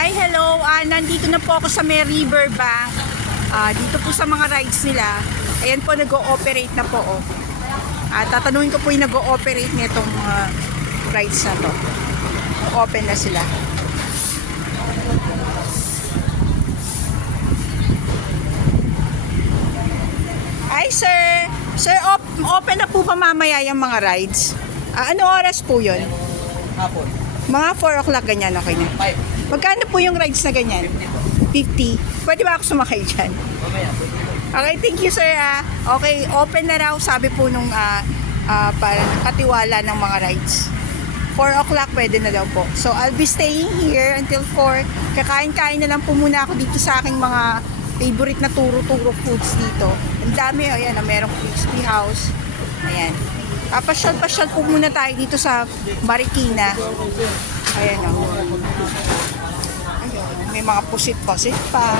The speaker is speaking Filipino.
Hi, hello. Nandito na po ako sa may riverbank. Dito po sa mga rides nila. Ayan po, nag-ooperate na po. Oh. Tatanungin ko po yung nag-ooperate nitong rides na to. Open na sila. Hi, sir. Sir, open na po ba mamaya yung mga rides? Ano oras po yun? Hapon. Mga 4 o'clock ganyan, okay na. 5. Magkano po yung rides na ganyan? 50. Pwede ba ako sumakay dyan? Mamaya. Okay, thank you sir. Okay, open na raw sabi po nung para katiwala ng mga rides. 4 o'clock pwede na daw po. So I'll be staying here until 4. Kakain-kain na lang po muna ako dito sa aking mga favorite na turo-turo foods dito. Ang dami, ayan, merong crispy house. Ayan. Pasyal-pasyal po muna tayo dito sa Marikina. Ayan o. Ayun, may mga pusit-pusit pa.